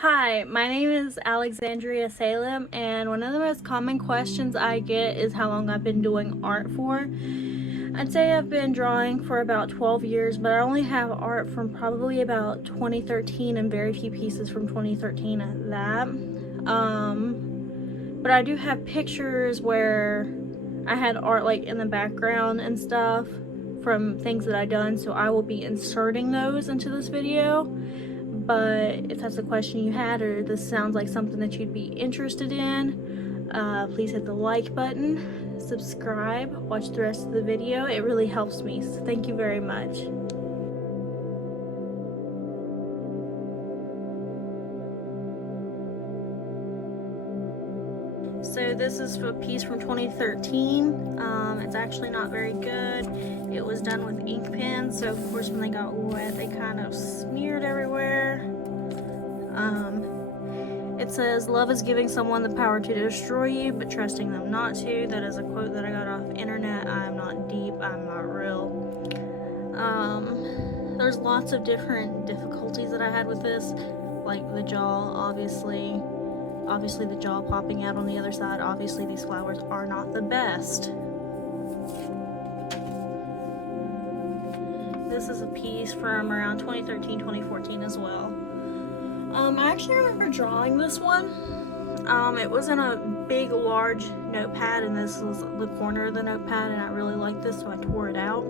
Hi, my name is Alexandria Salem, and one of the most common questions I get is how long I've been doing art for. I'd say I've been drawing for about 12 years, but I only have art from probably about 2013 and very few pieces from 2013 at that. But I do have pictures where I had art like in the background and stuff from things that I've done, so I will be inserting those into this video. But if that's a question you had or this sounds like something that you'd be interested in, please hit the like button, subscribe, watch the rest of the video. It really helps me, so thank you very much. So this is a piece from 2013. It's actually not very good. It was done with ink pens, so of course when they got wet they kind of smeared everywhere. It says, "Love is giving someone the power to destroy you, but trusting them not to." That is a quote that I got off the internet. I'm not deep, I'm not real. There's lots of different difficulties that I had with this, like the jaw, obviously the jaw popping out on the other side. Obviously these flowers are not the best. This is a piece from around 2013, 2014 as well. I actually remember drawing this one. It was in a big, large notepad, and this was the corner of the notepad, and I really liked this, so I tore it out.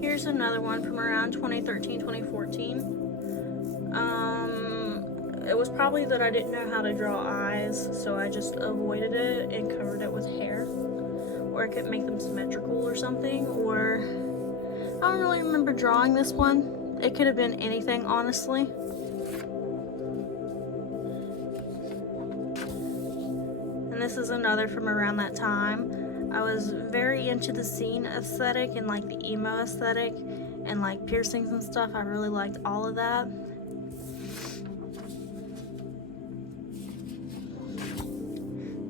Here's another one from around 2013, 2014. It was probably that I didn't know how to draw eyes, so I just avoided it and covered it with hair. Or I could make them symmetrical or something, or I don't really remember drawing this one. It could have been anything, honestly. And this is another from around that time. I was very into the scene aesthetic and like the emo aesthetic and like piercings and stuff. I really liked all of that.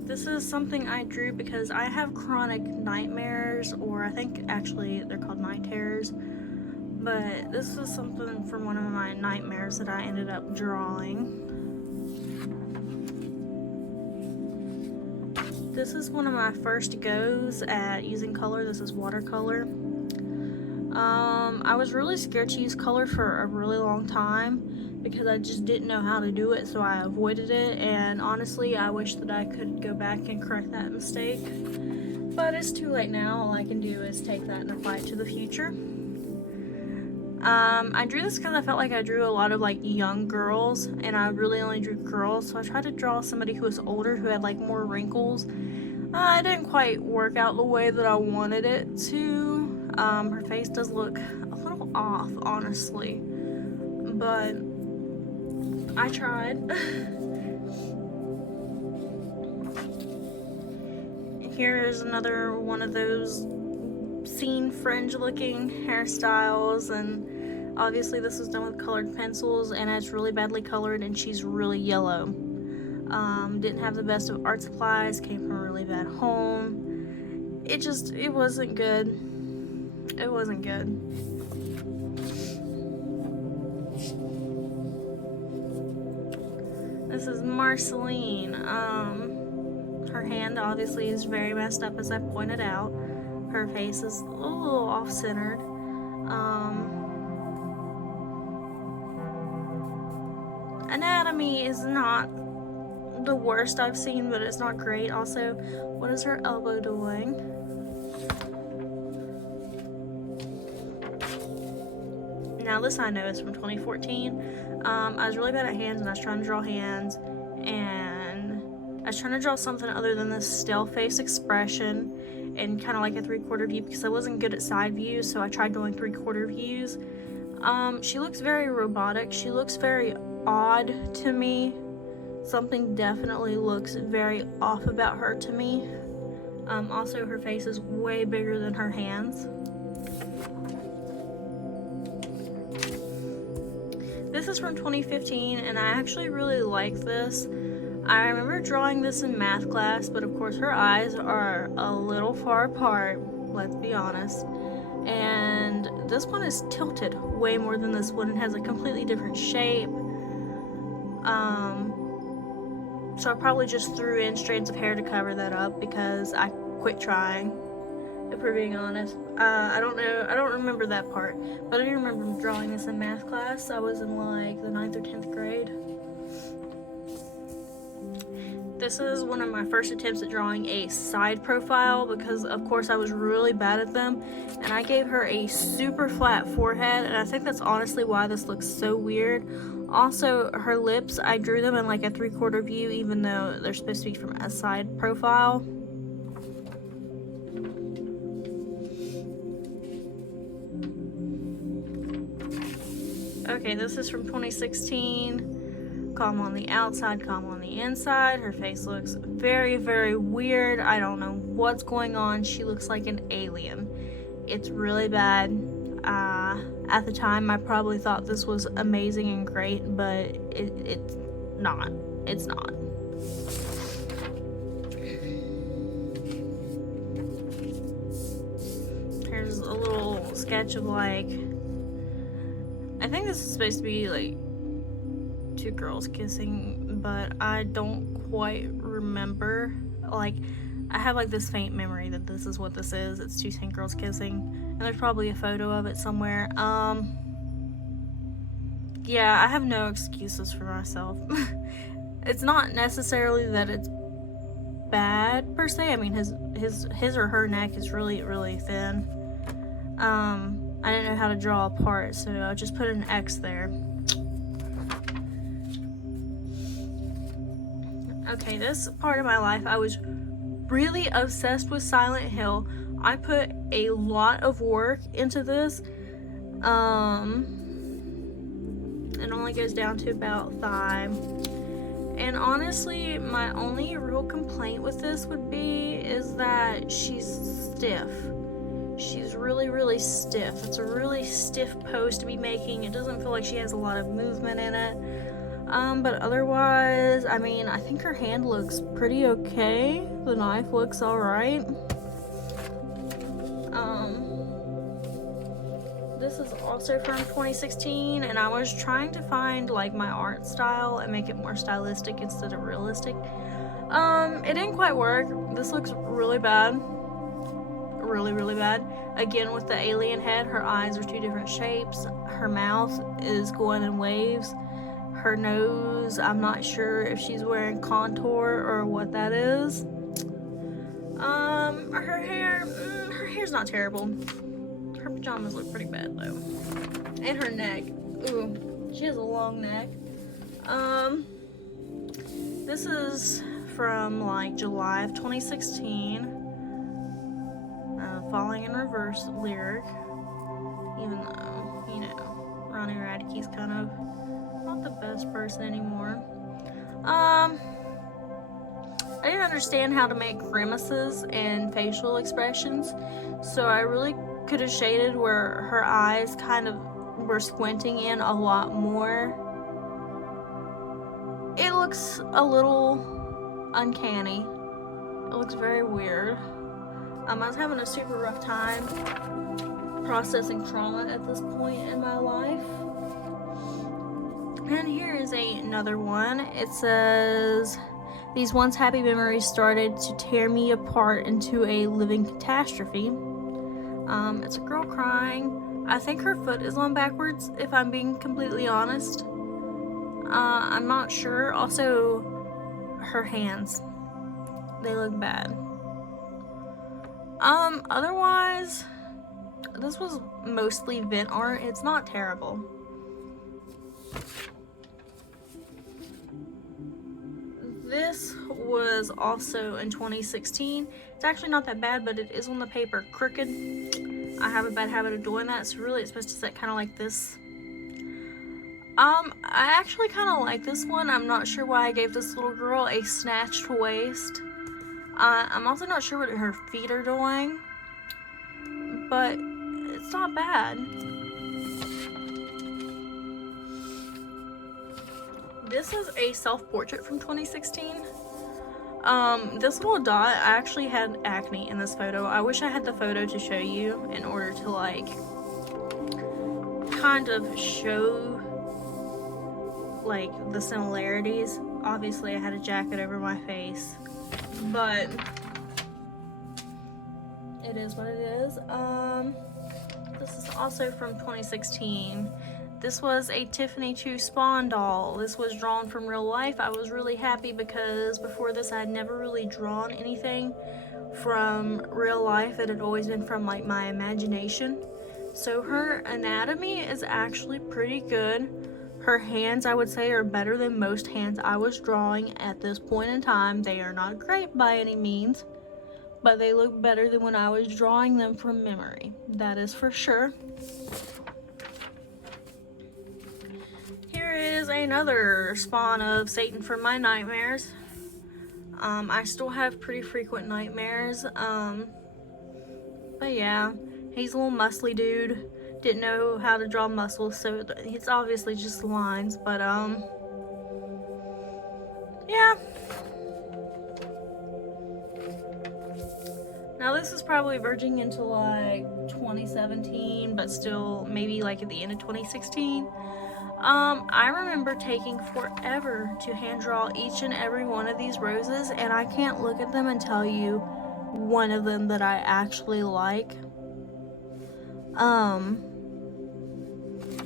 This is something I drew because I have chronic nightmares, or I think actually they're called night terrors. But this was something from one of my nightmares that I ended up drawing. This is one of my first goes at using color. This is watercolor. I was really scared to use color for a really long time because I just didn't know how to do it, so I avoided it, and honestly I wish that I could go back and correct that mistake, but it's too late now. All I can do is take that and apply it to the future. I drew this because I felt like I drew a lot of like young girls, and I really only drew girls, so I tried to draw somebody who was older who had like more wrinkles. It didn't quite work out the way that I wanted it to. Her face does look a little off, honestly, but I tried. Here is another one of those scene fringe looking hairstyles, and obviously this was done with colored pencils, and it's really badly colored, and she's really yellow. Didn't have the best of art supplies, came from a really bad home. It wasn't good. It wasn't good. This is Marceline. Her hand obviously is very messed up, as I pointed out. Her face is a little off-centered. Anatomy is not the worst I've seen, but it's not great. Also, what is her elbow doing? Now this I know is from 2014. I was really bad at hands, and I was trying to draw hands, and I was trying to draw something other than this still face expression and kind of like a 3/4 view because I wasn't good at side views, so I tried doing 3/4 views. She looks very robotic. She looks very odd to me. Something definitely looks very off about her to me. Also, her face is way bigger than her hands. This is from 2015, and I actually really like this. I remember drawing this in math class, but of course her eyes are a little far apart, let's be honest. And this one is tilted way more than this one. It has a completely different shape. So I probably just threw in strands of hair to cover that up because I quit trying, if we're being honest. I don't remember that part, but I do remember drawing this in math class. I was in like the 9th or 10th grade. This is one of my first attempts at drawing a side profile because of course I was really bad at them, and I gave her a super flat forehead, and I think that's honestly why this looks so weird. Also, her lips, I drew them in like a 3/4 view even though they're supposed to be from a side profile. Okay, this is from 2016. Calm on the outside, calm on the inside. Her face looks very, very weird. I don't know what's going on. She looks like an alien. It's really bad. At the time, I probably thought this was amazing and great, but it's not. It's not. Here's a little sketch of like, I think this is supposed to be like 2 girls kissing, but I don't quite remember. Like, I have like this faint memory that this is what this is. It's 2 tank girls kissing, and there's probably a photo of it somewhere. Yeah, I have no excuses for myself. It's not necessarily that it's bad per se. I mean, his or her neck is really, really thin. I didn't know how to draw a part, so I just put an X there. Okay, this part of my life, I was really obsessed with Silent Hill. I put a lot of work into this. It only goes down to about thigh. And honestly, my only real complaint with this would be is that she's stiff. She's really, really stiff. It's a really stiff pose to be making. It doesn't feel like she has a lot of movement in it. But otherwise, I mean, I think her hand looks pretty okay. The knife looks alright. This is also from 2016, and I was trying to find like my art style and make it more stylistic instead of realistic. It didn't quite work. This looks really bad. Really, really bad. Again, with the alien head, her eyes are 2 different shapes. Her mouth is going in waves. Her nose, I'm not sure if she's wearing contour or what that is. Her hair's not terrible. Her pajamas look pretty bad though. And her neck. Ooh, she has a long neck. This is from like July of 2016. Falling in Reverse lyric. Even though, you know, Ronnie Radke's kind of not the best person anymore. I didn't understand how to make grimaces and facial expressions, so I really could have shaded where her eyes kind of were squinting in a lot more. It looks a little uncanny. It looks very weird. I was having a super rough time processing trauma at this point in my life. And here is another one. It says, these once happy memories started to tear me apart into a living catastrophe. It's a girl crying. I think her foot is on backwards, if I'm being completely honest. I'm not sure. Also, her hands. They look bad. Otherwise, this was mostly vent art. It's not terrible. This was also in 2016. It's actually not that bad, but it is on the paper crooked. I have a bad habit of doing that, so really it's supposed to sit kind of like this. I actually kind of like this one. I'm not sure why I gave this little girl a snatched waist. I'm also not sure what her feet are doing, but it's not bad. This is a self-portrait from 2016. This little dot, I actually had acne in this photo. I wish I had the photo to show you in order to like kind of show like the similarities. Obviously I had a jacket over my face, but it is what it is. This is also from 2016. This was a Tiffany 2 Spawn doll. This was drawn from real life. I was really happy because before this I had never really drawn anything from real life. It had always been from like my imagination. So her anatomy is actually pretty good. Her hands, I would say, are better than most hands I was drawing at this point in time. They are not great by any means, but they look better than when I was drawing them from memory. That is for sure. Here is another spawn of Satan from my nightmares. I still have pretty frequent nightmares. But yeah, he's a little muscly dude. Didn't know how to draw muscles, so it's obviously just lines, but yeah. Now this is probably verging into like 2017, but still maybe like at the end of 2016. I remember taking forever to hand draw each and every one of these roses, and I can't look at them and tell you one of them that I actually like.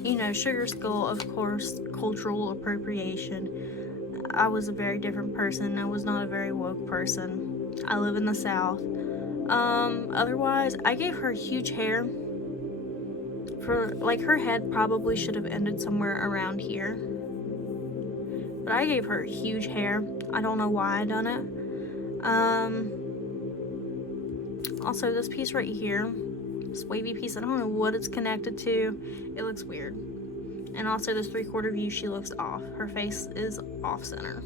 You know, Sugar Skull, of course, cultural appropriation. I was a very different person. I was not a very woke person. I live in the South. Otherwise, I gave her huge hair. For, like, her head probably should have ended somewhere around here. But I gave her huge hair. I don't know why I done it. Also, this piece right here, this wavy piece, I don't know what it's connected to. It looks weird. And also this 3/4 view, she looks off. Her face is off center.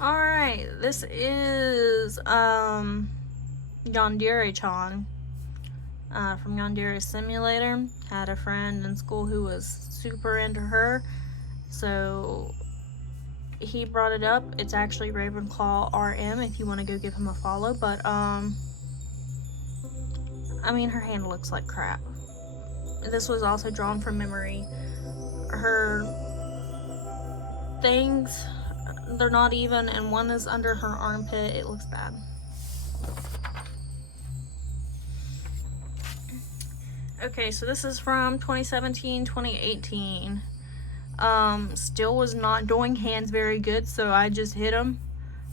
Alright, this is Yandere-chan from Yandere Simulator. Had a friend in school who was super into her, so he brought it up. It's actually Ravenclaw RM if you want to go give him a follow, but I mean, her hand looks like crap. This was also drawn from memory. Her things, they're not even, and one is under her armpit. It looks bad. Okay, so this is from 2017, 2018. Still was not doing hands very good, so I just hit them.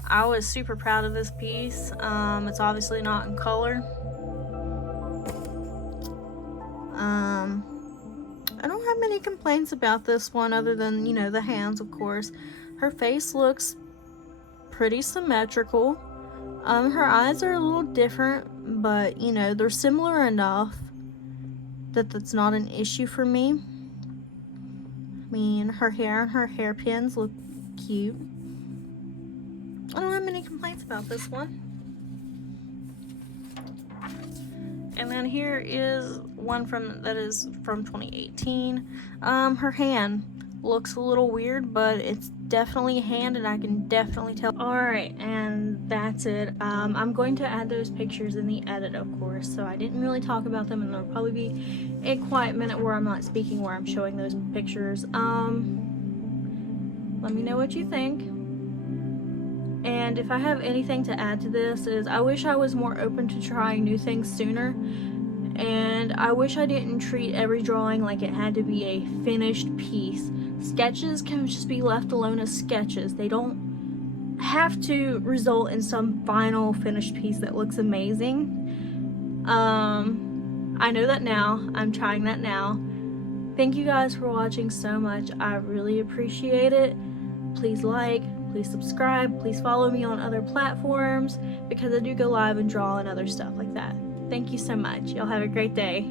I was super proud of this piece. It's obviously not in color. I don't have many complaints about this one other than, you know, the hands, of course. Her face looks pretty symmetrical. Her eyes are a little different, but, you know, they're similar enough that that's not an issue for me. I mean, her hair and her hairpins look cute. I don't have many complaints about this one. And then here is one that is from 2018. Her hand looks a little weird, but it's definitely a hand, and I can definitely tell. Alright, and that's it. I'm going to add those pictures in the edit, of course, so I didn't really talk about them, and there'll probably be a quiet minute where I'm not speaking, where I'm showing those pictures. Let me know what you think. And if I have anything to add to this, is I wish I was more open to trying new things sooner. And I wish I didn't treat every drawing like it had to be a finished piece. Sketches can just be left alone as sketches. They don't have to result in some final finished piece that looks amazing. I know that now. I'm trying that now. Thank you guys for watching so much. I really appreciate it. Please like, please subscribe, please follow me on other platforms, because I do go live and draw and other stuff like that. Thank you so much. Y'all have a great day.